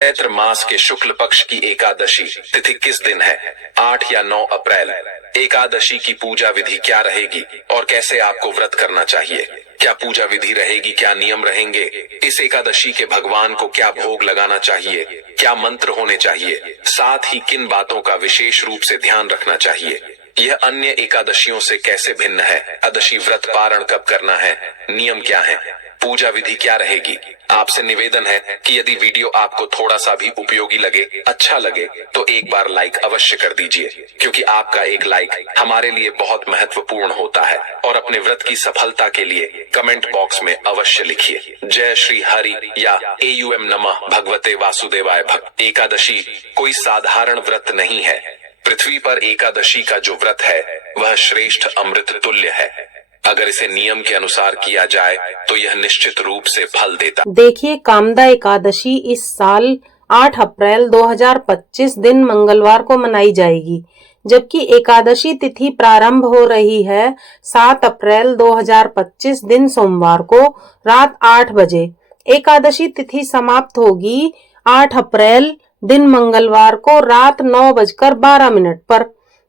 चैत्र मास के शुक्ल पक्ष की एकादशी तिथि किस दिन है? 8 या 9 अप्रैल। एकादशी की पूजा विधि क्या रहेगी और कैसे आपको व्रत करना चाहिए? क्या पूजा विधि रहेगी? क्या नियम रहेंगे? इस एकादशी के भगवान को क्या भोग लगाना चाहिए? क्या मंत्र होने चाहिए? साथ ही किन बातों का विशेष रूप से ध्यान रखना चाहिए? यह अन्य एकादशियों से कैसे भिन्न है? एकादशी व्रत पारण कब करना है? नियम क्या है? पूजा विधि क्या रहेगी? आपसे निवेदन है कि यदि वीडियो आपको थोड़ा सा भी उपयोगी लगे, अच्छा लगे, तो एक बार लाइक अवश्य कर दीजिए, क्योंकि आपका एक लाइक हमारे लिए बहुत महत्वपूर्ण होता है। और अपने व्रत की सफलता के लिए कमेंट बॉक्स में अवश्य लिखिए जय श्री हरि या AUM नमः भगवते वासुदेवाय भक्त। एकादशी कोई साधारण व्रत नहीं है। पृथ्वी पर एकादशी का जो व्रत है वह श्रेष्ठ अमृत तुल्य है। अगर इसे नियम के अनुसार किया जाए तो यह निश्चित रूप से फल देता। देखिए, कामदा एकादशी इस साल 8 अप्रैल 2025 दिन मंगलवार को मनाई जाएगी, जबकि एकादशी तिथि प्रारंभ हो रही है 7 अप्रैल 2025 दिन सोमवार को रात 8 बजे। एकादशी तिथि समाप्त होगी 8 अप्रैल दिन मंगलवार को रात 9:12 पर।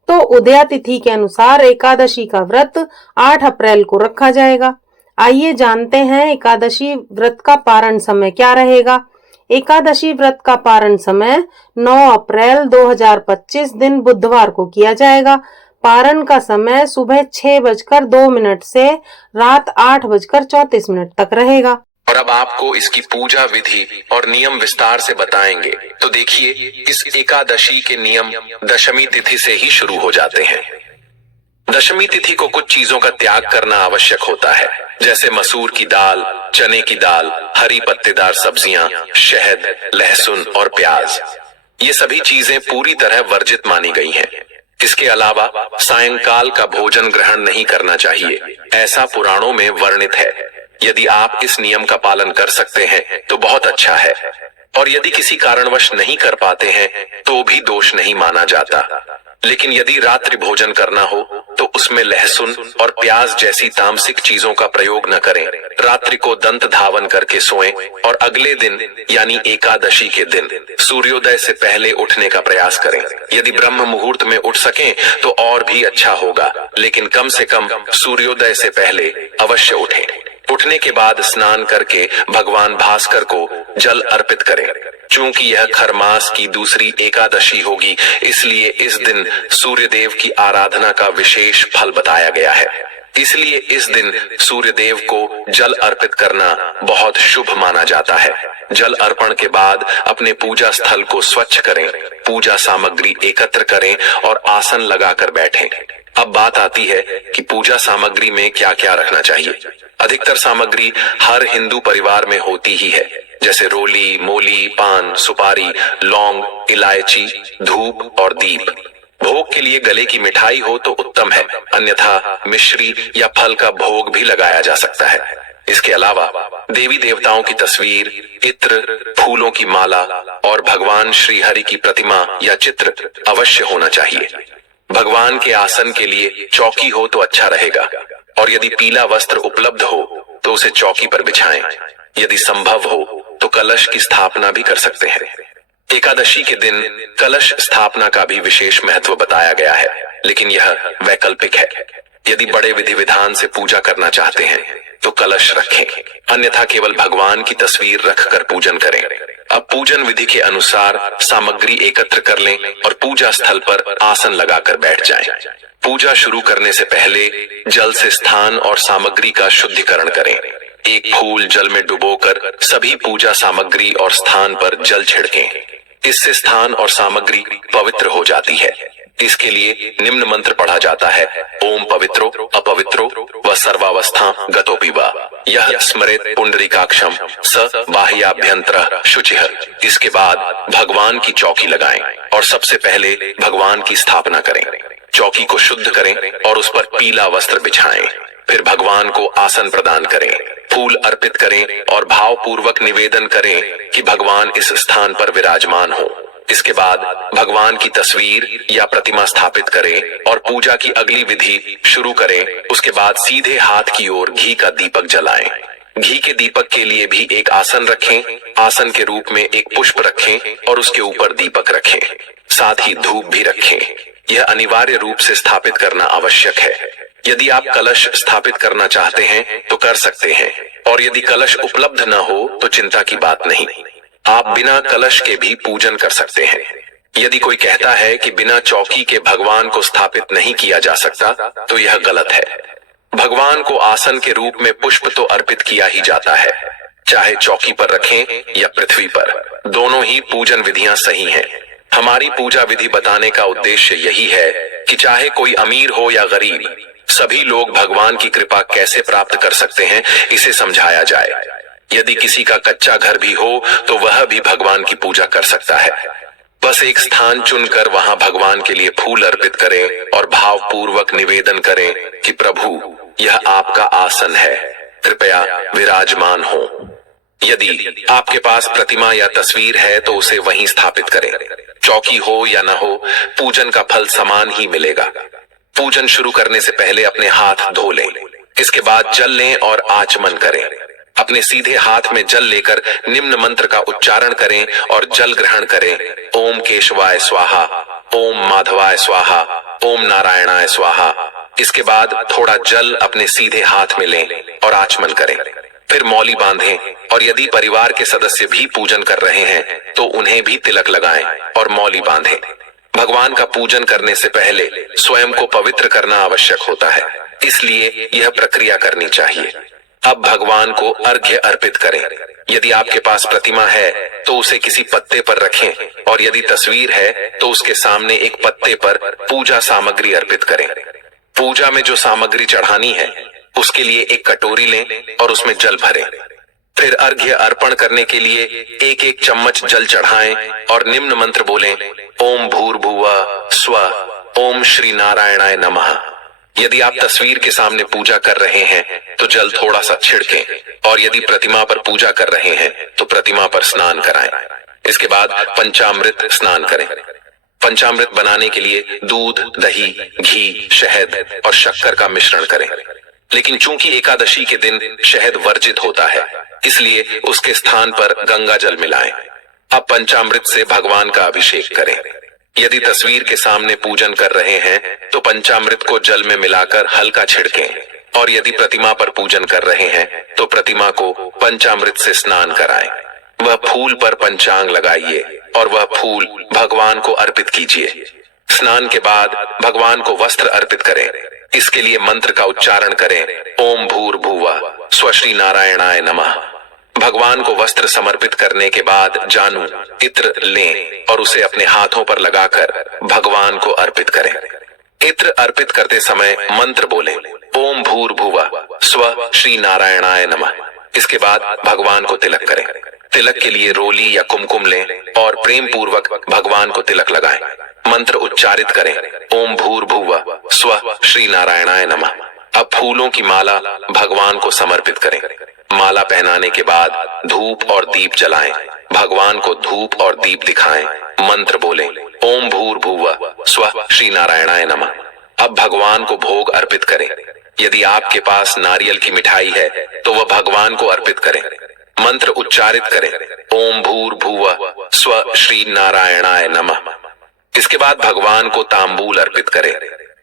तो उदया तिथि के अनुसार एकादशी का व्रत 8 अप्रैल को रखा जाएगा। आइए जानते हैं एकादशी व्रत का पारण समय क्या रहेगा। एकादशी व्रत का पारण समय 9 अप्रैल 2025 दिन बुधवार को किया जाएगा। पारण का समय सुबह 6:02 से रात 8:34 तक रहेगा। और अब आपको इसकी पूजा विधि और नियम विस्तार से बताएंगे। तो देखिए, इस एकादशी के नियम दशमी तिथि से ही शुरू हो जाते हैं। दशमी तिथि को कुछ चीजों का त्याग करना आवश्यक होता है, जैसे मसूर की दाल, चने की दाल, हरी पत्तेदार सब्जियां, शहद, लहसुन और प्याज। ये सभी चीजें पूरी तरह वर्जित मानी गई हैं। इसके अलावा सायंकाल का भोजन ग्रहण नहीं करना चाहिए, ऐसा पुराणों में वर्णित है। यदि आप इस नियम का पालन कर सकते हैं तो बहुत अच्छा है, और यदि किसी कारणवश नहीं कर पाते हैं तो भी दोष नहीं माना जाता। लेकिन यदि रात्रि भोजन करना हो तो उसमें लहसुन और प्याज जैसी तामसिक चीजों का प्रयोग न करें। रात्रि को दंत धावन करके सोएं और अगले दिन यानी एकादशी के दिन सूर्योदय से पहले उठने का प्रयास करें। यदि ब्रह्म मुहूर्त में उठ सकें तो और भी अच्छा होगा, लेकिन कम से कम सूर्योदय से पहले अवश्य उठें। उठने के बाद स्नान करके भगवान भास्कर को जल अर्पित करें। चूंकि यह खरमास की दूसरी एकादशी होगी, इसलिए इस दिन सूर्य देव की आराधना का विशेष फल बताया गया है। इसलिए इस दिन सूर्य देव को जल अर्पित करना बहुत शुभ माना जाता है। जल अर्पण के बाद अपने पूजा स्थल को स्वच्छ करें, पूजा सामग्री एकत्र करें और आसन लगाकर बैठें। अब बात आती है कि पूजा सामग्री में क्या क्या रखना चाहिए। अधिकतर सामग्री हर हिंदू परिवार में होती ही है, जैसे रोली, मोली, पान, सुपारी, लौंग, इलायची, धूप और दीप। भोग के लिए गले की मिठाई हो तो उत्तम है, अन्यथा मिश्री या फल का भोग भी लगाया जा सकता है। इसके अलावा देवी देवताओं की तस्वीर, इत्र, फूलों की माला और भगवान श्री हरि की प्रतिमा या चित्र अवश्य होना चाहिए। भगवान के आसन के लिए चौकी हो तो अच्छा रहेगा, और यदि पीला वस्त्र उपलब्ध हो तो उसे चौकी पर बिछाएं। यदि संभव हो तो कलश की स्थापना भी कर सकते हैं। एकादशी के दिन कलश स्थापना का भी विशेष महत्व बताया गया है, लेकिन यह वैकल्पिक है। यदि बड़े विधि विधान से पूजा करना चाहते हैं तो कलश रखें, अन्यथा केवल भगवान की तस्वीर रखकर पूजन करें। अब पूजन विधि के अनुसार सामग्री एकत्र कर लें और पूजा स्थल पर आसन लगाकर बैठ जाएं। पूजा शुरू करने से पहले जल से स्थान और सामग्री का शुद्धिकरण करें। एक फूल जल में डुबोकर सभी पूजा सामग्री और स्थान पर जल छिड़कें। इससे स्थान और सामग्री पवित्र हो जाती है। इसके लिए निम्न मंत्र पढ़ा जाता है, ओम पवित्रो अपवित्रो व सर्वावस्था गतोपि वा यह स्मरेत पुंडरीकाक्षम स बाह्याभ्यंतर शुचिः। इसके बाद भगवान की चौकी लगाएं और सबसे पहले भगवान की स्थापना करें। चौकी को शुद्ध करें और उस पर पीला वस्त्र बिछाएं। फिर भगवान को आसन प्रदान करें, फूल अर्पित करें और भावपूर्वक निवेदन करें कि भगवान इस स्थान पर विराजमान हो। इसके बाद भगवान की तस्वीर या प्रतिमा स्थापित करें और पूजा की अगली विधि शुरू करें। उसके बाद सीधे हाथ की ओर घी का दीपक जलाएं। घी के दीपक के लिए भी एक आसन रखें, आसन के रूप में एक पुष्प रखें और उसके ऊपर दीपक रखें, साथ ही धूप भी रखें। यह अनिवार्य रूप से स्थापित करना आवश्यक है। यदि आप कलश स्थापित करना चाहते हैं तो कर सकते हैं, और यदि कलश उपलब्ध न हो तो चिंता की बात नहीं, आप बिना कलश के भी पूजन कर सकते हैं। यदि कोई कहता है कि बिना चौकी के भगवान को स्थापित नहीं किया जा सकता तो यह गलत है। भगवान को आसन के रूप में पुष्प तो अर्पित किया ही जाता है, चाहे चौकी पर रखें या पृथ्वी पर, दोनों ही पूजन विधियां सही हैं। हमारी पूजा विधि बताने का उद्देश्य यही है कि चाहे कोई अमीर हो या गरीब, सभी लोग भगवान की कृपा कैसे प्राप्त कर सकते हैं इसे समझाया जाए। यदि किसी का कच्चा घर भी हो तो वह भी भगवान की पूजा कर सकता है। बस एक स्थान चुनकर वहां भगवान के लिए फूल अर्पित करें और भावपूर्वक निवेदन करें कि प्रभु, यह आपका आसन है, कृपया विराजमान हो। यदि आपके पास प्रतिमा या तस्वीर है तो उसे वहीं स्थापित करें। चौकी हो या न हो, पूजन का फल समान ही मिलेगा। पूजन शुरू करने से पहले अपने हाथ धो लें, इसके बाद जल लें और आचमन करें। अपने सीधे हाथ में जल लेकर निम्न मंत्र का उच्चारण करें और जल ग्रहण करें। ओम केशवाय स्वाहा, ओम माधवाय स्वाहा, ओम नारायणाय स्वाहा। इसके बाद थोड़ा जल अपने सीधे हाथ में लें और आचमन करें। फिर मौली बांधें, और यदि परिवार के सदस्य भी पूजन कर रहे हैं तो उन्हें भी तिलक लगाएं और मौली बांधें। भगवान का पूजन करने से पहले स्वयं को पवित्र करना आवश्यक होता है, इसलिए यह प्रक्रिया करनी चाहिए। अब भगवान को अर्घ्य अर्पित करें। यदि आपके पास प्रतिमा है तो उसे किसी पत्ते पर रखें, और यदि तस्वीर है तो उसके सामने एक पत्ते पर पूजा सामग्री अर्पित करें। पूजा में जो सामग्री चढ़ानी है उसके लिए एक कटोरी लें और उसमें जल भरें। फिर अर्घ्य अर्पण करने के लिए एक एक चम्मच जल चढ़ाएं और निम्न मंत्र बोलें, ओम भूर्भुवः स्वः, ओम श्री नारायणाय नमः। यदि आप तस्वीर के सामने पूजा कर रहे हैं तो जल थोड़ा सा छिड़कें, और यदि प्रतिमा पर पूजा कर रहे हैं तो प्रतिमा पर स्नान कराएं। इसके बाद पंचामृत स्नान करें। पंचामृत बनाने के लिए दूध, दही, घी, शहद और शक्कर का मिश्रण करें, लेकिन चूंकि एकादशी के दिन शहद वर्जित होता है, इसलिए उसके स्थान पर गंगा जल मिलाएं। अब पंचामृत से भगवान का अभिषेक करें। यदि तस्वीर के सामने पूजन कर रहे हैं तो पंचामृत को जल में मिलाकर हल्का छिड़कें, और यदि प्रतिमा पर पूजन कर रहे हैं तो प्रतिमा को पंचामृत से स्नान कराएं। वह फूल पर पंचांग लगाइए और वह फूल भगवान को अर्पित कीजिए। स्नान के बाद भगवान को वस्त्र अर्पित करें। इसके लिए मंत्र का उच्चारण करें, ओम भूर्भुवः स्वः श्री नारायणाय नमः। भगवान को वस्त्र समर्पित करने के बाद जानू, इत्र लें और उसे अपने हाथों पर लगाकर भगवान को अर्पित करें। इत्र अर्पित करते समय मंत्र बोलें, ओम भूर्भुवः स्वः श्री नारायणाय नमः। इसके बाद भगवान को तिलक करें। तिलक के लिए रोली या कुमकुम लें और प्रेम पूर्वक भगवान को तिलक लगाएं। मंत्र उच्चारित करें, ओम भूर्भुवः स्वः श्री नारायणाय नमः। अब फूलों की माला भगवान को समर्पित करें। माला पहनाने के बाद धूप और दीप जलाएं। भगवान को धूप और दीप दिखाएं। मंत्र बोलें, ओम भूर्भुवः स्वः श्री नारायणाय नमः। अब भगवान को भोग अर्पित करें। यदि आपके पास नारियल की मिठाई है तो वह भगवान को अर्पित करें। मंत्र उच्चारित करें, ओम भूर्भुवः स्वः श्री नारायणाय नमः। इसके बाद भगवान को तांबूल अर्पित करें।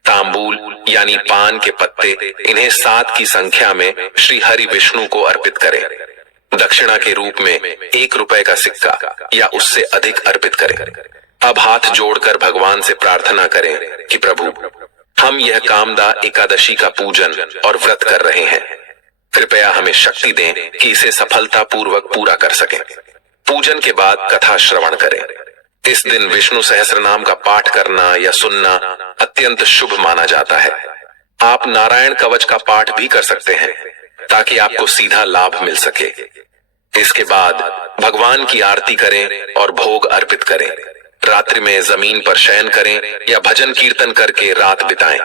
तांबूल यानी पान के पत्ते, इन्हें 7 की संख्या में श्री हरि विष्णु को अर्पित करें। दक्षिणा के रूप में 1 रुपए का सिक्का या उससे अधिक अर्पित करें। अब हाथ जोड़कर भगवान से प्रार्थना करें कि प्रभु, हम यह कामदा एकादशी का पूजन और व्रत कर रहे हैं, कृपया हमें शक्ति दें कि इसे सफलता पूर्वक पूरा कर सकें। पूजन के बाद कथा श्रवण करें। इस दिन विष्णु सहस्रनाम का पाठ करना या सुनना अत्यंत शुभ माना जाता है। आप नारायण कवच का पाठ भी कर सकते हैं ताकि आपको सीधा लाभ मिल सके। इसके बाद भगवान की आरती करें और भोग अर्पित करें। रात्रि में जमीन पर शयन करें या भजन कीर्तन करके रात बिताएं।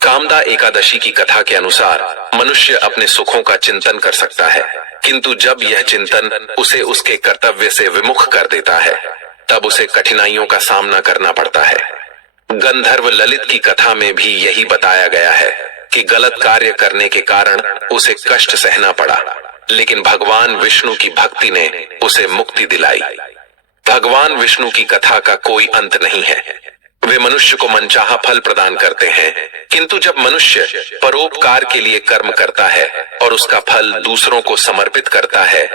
कामदा एकादशी की कथा के अनुसार मनुष्य अपने सुखों का चिंतन कर सकता है, किंतु जब यह चिंतन उसे उसके कर्तव्य से विमुख कर देता है तब उसे कठिनाइयों का सामना करना पड़ता है। गंधर्व ललित की कथा में भी यही बताया गया है कि गलत कार्य करने के कारण उसे कष्ट सहना पड़ा। लेकिन भगवान विष्णु की भक्ति ने उसे मुक्ति दिलाई। भगवान विष्णु की कथा का कोई अंत नहीं है। वे मनुष्य को मनचाहा फल प्रदान करते हैं, किंतु जब मनुष्य परोपकार के लिए कर्म करता है और उसका फल दूसरों को समर्पित करता है,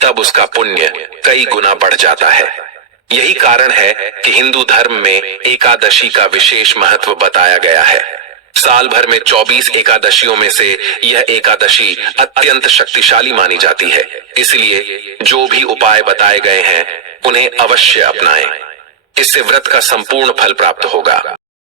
तब उसका पुण्य कई गुना बढ़ जाता है। यही कारण है कि हिंदू धर्म में एकादशी का विशेष महत्व बताया गया है। साल भर में 24 एकादशियों में से यह एकादशी अत्यंत शक्तिशाली मानी जाती है। इसलिए जो भी उपाय बताए गए हैं उन्हें अवश्य अपनाएं। इससे व्रत का संपूर्ण फल प्राप्त होगा।